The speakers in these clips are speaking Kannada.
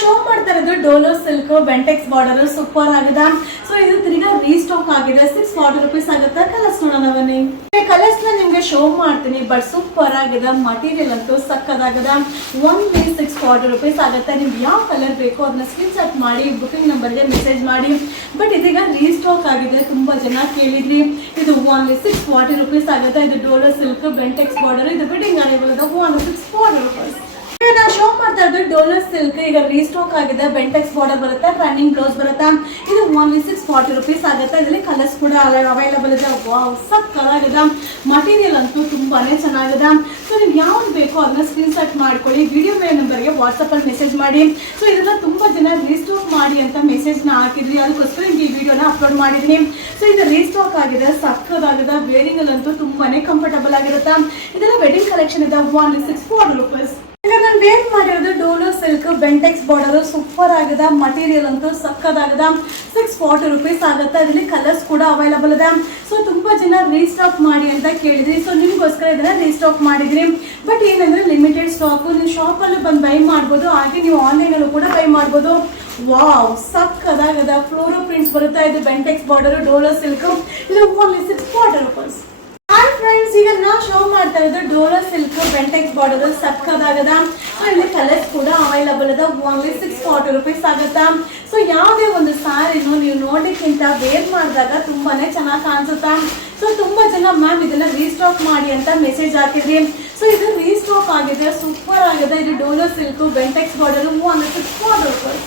ಶೋ ಮಾಡ್ತಾ ಇರೋದು ಡೋಲೋ ಸಿಲ್ಕ್ ಬೆಂಟೆಕ್ಸ್ ಬಾರ್ಡರ್ ಸೂಪರ್ ಆಗಿದೆ. ಸೊ ಇದು ತಿರ್ಗಾ ರೀಸ್ಟಾಕ್ ಆಗಿದೆ. 640 rupees ಆಗುತ್ತೆ. ಕಲರ್ಸ್ ನೋಡೋಣ ಬನ್ನಿ. ಕಲರ್ಸ್ ನ ನಿಮ್ಗೆ ಶೋ ಮಾಡ್ತೀನಿ. ಬಟ್ ಸೂಪರ್ ಆಗಿದೆ. ಮಟೀರಿಯಲ್ ಅಂತೂ ಸಕ್ಕದಾಗಿದೆ. ಓನ್ಲಿ 640 rupees ಆಗುತ್ತೆ. ನಿಮ್ಗೆ ಯಾವ ಕಲರ್ ಬೇಕು ಅದನ್ನ ಸ್ಕ್ರೀನ್ ಶಾಟ್ ಮಾಡಿ ಬುಕಿಂಗ್ ನಂಬರ್ಗೆ ಮೆಸೇಜ್ ಮಾಡಿ. ಬಟ್ ಇದೀಗ ರೀಸ್ಟಾಕ್ ಆಗಿದೆ. ತುಂಬಾ ಜನ ಕೇಳಿದ್ರಿ. ಇದು ಓನ್ಲಿ 640 rupees ಆಗುತ್ತೆ. ಇದು ಡೋಲೋ ಸಿಲ್ಕ್ ಬೆಂಟೆಕ್ಸ್ ಬಾರ್ಡರ್. ಇದು ಬಿಟ್ಟಿಂಗ್ ಅರೈವಲ್ ಇದೆ. Only 640 rupees. ನಾನು ಶೋ ಮಾಡ್ತಾ ಇರೋದು ಡೋಲೋ ಸಿಲ್ಕ್. ಈಗ ರೀಸ್ಟಾಕ್ ಆಗಿದೆ. ಬೆಂಟೆಕ್ಸ್ ಬಾರ್ಡರ್ ಬರುತ್ತೆ. ರನ್ನಿಂಗ್ ಬ್ಲೌಸ್ ಬರುತ್ತೆ. ಇದು ಓನ್ಲಿ 640 rupees ಆಗುತ್ತೆ. ಇದರಲ್ಲಿ ಕಲರ್ಸ್ ಕೂಡ ಅವೈಲಬಲ್ ಇದೆ. ವಾವ್ ಸಕ್ಕತ್ತಾಗಿದೆ. ಮಟೀರಿಯಲ್ ಅಂತೂ ತುಂಬಾನೇ ಚೆನ್ನಾಗಿದೆ. ಸೊ ನೀವು ಯಾವ್ದು ಬೇಕೋ ಅದನ್ನ ಸ್ಕ್ರೀನ್ ಶಾಟ್ ಮಾಡ್ಕೊಳ್ಳಿ. ವಿಡಿಯೋ ನಂಬರ್ಗೆ ವಾಟ್ಸಪ್ಪಲ್ಲಿ ಮೆಸೇಜ್ ಮಾಡಿ. ಸೊ ಇದನ್ನ ತುಂಬಾ ಜನ ರೀಸ್ಟಾಕ್ ಮಾಡಿ ಅಂತ ಮೆಸೇಜ್ನ ಹಾಕಿದ್ರಿ. ಅದಕ್ಕೋಸ್ಕರ ಈ ವಿಡಿಯೋನ ಅಪ್ಲೋಡ್ ಮಾಡಿದ್ದೀನಿ. ಸೊ ಇದು ರೀಸ್ಟಾಕ್ ಆಗಿದೆ. ಸಕ್ಕತ್ತಾಗಿದೆ. ವೇರಿಂಗ್ ಅಲ್ಲಂತೂ ತುಂಬಾನೇ ಕಂಫರ್ಟಬಲ್ ಆಗಿರುತ್ತೆ. ಇದೆಲ್ಲ ವೆಡ್ಡಿಂಗ್ ಕಲೆಕ್ಷನ್ ಇದೆ. Only 640 rupees. ಈಗ ನಾನು ವೇರ್ ಮಾಡಿರೋದು Dolo silk Bentex border super ಆಗಿದೆ. ಮಟೀರಿಯಲ್ ಅಂತೂ ಸಕ್ಕದಾಗಿದೆ. 640 rupees ಆಗುತ್ತೆ. ಇದರಲ್ಲಿ ಕಲರ್ಸ್ ಕೂಡ ಅವೈಲಬಲ್ ಇದೆ. ಸೊ ತುಂಬಾ ಜನ ರೀಸ್ಟಾಕ್ ಮಾಡಿ ಅಂತ ಕೇಳಿದ್ರಿ. ಸೊ ನಿಮ್ಗೋಸ್ಕರ ಇದನ್ನ ರೀಸ್ಟಾಕ್ ಮಾಡಿದ್ರಿ. ಬಟ್ ಏನಂದ್ರೆ ಲಿಮಿಟೆಡ್ ಸ್ಟಾಕ್. ನೀವು ಶಾಪ್ ಅಲ್ಲಿ ಬಂದು ಬೈ ಮಾಡ್ಬೋದು. ಹಾಗೆ ನೀವು ಆನ್ಲೈನ್ ಅಲ್ಲೂ ಕೂಡ ಬೈ ಮಾಡ್ಬೋದು. ವಾವ್ ಸಕ್ಕದಾಗಿದೆ. ಫ್ಲೋರೋ ಪ್ರಿಂಟ್ಸ್ ಬರುತ್ತೆ. ಇದು ಬೆಂಟೆಕ್ಸ್ ಬಾರ್ಡರ್ ಡೋಲೋ ಸಿಲ್ಕ್. ಇದು ಓನ್ಲಿ 640 rupees. ಹಾಯ್ ಫ್ರೆಂಡ್ಸ್, ಈಗ ನಾ ಶೋ ಮಾಡ್ತಾ ಇರೋದು ಡೋಲೋ ಸಿಲ್ಕ್ ಬೆಂಟೆಕ್ಸ್ ಬಾರ್ಡರ್ ಸಕ್ಕದಾಗದ. ಇಲ್ಲಿ ಕಲರ್ಸ್ ಕೂಡ ಅವೈಲಬಲ್ ಇದೆ. ಓನ್ಲಿ 640 rupees ಆಗುತ್ತಾ. ಸೊ ಯಾವುದೇ ಒಂದು ಸ್ಯಾರಿನೂ ನೀವು ನೋಡ್ಲಿಕ್ಕಿಂತ ವೇರ್ ಮಾಡಿದಾಗ ತುಂಬಾನೇ ಚೆನ್ನಾಗಿ ಕಾಣಿಸುತ್ತಾ. ಸೊ ತುಂಬಾ ಜನ ಮ್ಯಾಮ್ ಇದನ್ನ ರೀಸ್ಟಾಕ್ ಮಾಡಿ ಅಂತ ಮೆಸೇಜ್ ಹಾಕಿದ್ರಿ. ಸೊ ಇದು ರೀಸ್ಟಾಕ್ ಆಗಿದೆ. ಸೂಪರ್ ಆಗಿದೆ. ಇದು ಡೋಲೋ silk Bentex border only 640 rupees.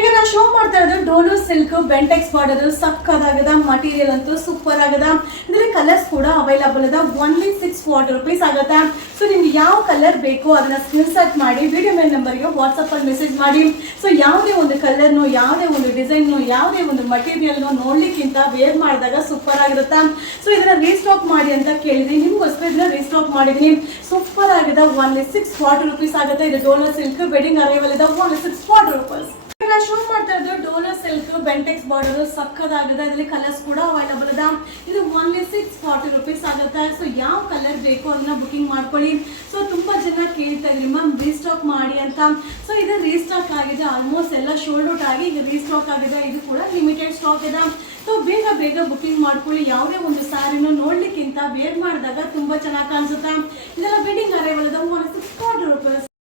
ಈಗ ನಾನು ಶೋ ಮಾಡ್ತಾ ಇರೋದು ಡೋಲೋ ಸಿಲ್ಕ್ ಬೆಂಟೆಕ್ಸ್ ಬಾರ್ಡರ್ ಸಕ್ಕದಾಗಿದೆ. ಮಟೀರಿಯಲ್ ಅಂತೂ ಸೂಪರ್ ಆಗಿದೆ. ಇದರಲ್ಲಿ ಕಲರ್ಸ್ ಕೂಡ ಅವೈಲಬಲ್ ಇದೆ. ಓನ್ಲಿ 640 rupees ಆಗುತ್ತೆ. ಸೊ ನಿಮ್ಗೆ ಯಾವ ಕಲರ್ ಬೇಕು ಅದನ್ನ ಸ್ಕ್ರೀನ್ ಶಾಟ್ ಮಾಡಿ ವಿಡಿಯೋ ನಂಬರ್ಗೆ ವಾಟ್ಸಪ್ಪಲ್ಲಿ ಮೆಸೇಜ್ ಮಾಡಿ. ಸೊ ಯಾವುದೇ ಒಂದು ಕಲರ್ನು, ಯಾವುದೇ ಒಂದು ಡಿಸೈನ್ನು, ಯಾವುದೇ ಒಂದು ಮಟೀರಿಯಲ್ನು ನೋಡ್ಲಿಕ್ಕಿಂತ ವೇರ್ ಮಾಡಿದಾಗ ಸೂಪರ್ ಆಗಿರುತ್ತೆ. ಸೊ ಇದನ್ನ ರೀಸ್ಟಾಕ್ ಮಾಡಿ ಅಂತ ಕೇಳಿದ್ರಿ. ನಿಮ್ಗೋಸ್ಕರ ಇದನ್ನ ರೀಸ್ಟಾಕ್ ಮಾಡಿದೀನಿ. ಸೂಪರ್ ಆಗಿದೆ. ಓನ್ಲಿ 640 rupees ಆಗುತ್ತೆ. ಇದು ಡೋಲೋ ಸಿಲ್ಕ್ ವೆಡ್ಡಿಂಗ್ ಅರೈವಲ್ ಇದೆ. Only 640 rupees. ನಾನು ಶೋ ಮಾಡ್ತಾ ಇರೋದು ಡೋಲೋ ಸಿಲ್ಕ್ ಬೆಂಟೆಕ್ಸ್ ಬಾರ್ಡರ್ ಸಕ್ಕದಾಗಿದೆ. ಇದರಲ್ಲಿ ಕಲರ್ಸ್ ಕೂಡ ಅವೈಲಬಲ್ ಇದೆ. ಇದು ಓನ್ಲಿ 640 rupees ಆಗುತ್ತೆ. ಸೊ ಯಾವ ಕಲರ್ ಬೇಕು ಅದನ್ನ ಬುಕಿಂಗ್ ಮಾಡ್ಕೊಳ್ಳಿ. ಸೊ ತುಂಬಾ ಜನ ಕೇಳ್ತಾ ಇದ್ರಿ ಮ್ಯಾಮ್ ರೀಸ್ಟಾಕ್ ಮಾಡಿ ಅಂತ. ಸೊ ಇದು ರೀಸ್ಟಾಕ್ ಆಗಿದೆ. ಆಲ್ಮೋಸ್ಟ್ ಎಲ್ಲ ಶೋಲ್ಡ್ ಔಟ್ ಆಗಿ ಈಗ ರೀಸ್ಟಾಕ್ ಆಗಿದೆ. ಇದು ಕೂಡ ಲಿಮಿಟೆಡ್ ಸ್ಟಾಕ್ ಇದೆ. ಸೊ ಬೇಗ ಬೇಗ ಬುಕಿಂಗ್ ಮಾಡ್ಕೊಳ್ಳಿ. ಯಾವುದೇ ಒಂದು ಸ್ಯಾರಿನ ನೋಡ್ಲಿಕ್ಕಿಂತ ವೇರ್ ಮಾಡಿದಾಗ ತುಂಬಾ ಚೆನ್ನಾಗಿ ಕಾಣಿಸುತ್ತೆ. ಇದೆಲ್ಲ ವೆಡ್ಡಿಂಗ್ ಅರೈವಲ್ ಇದೆ. Only 640 rupees.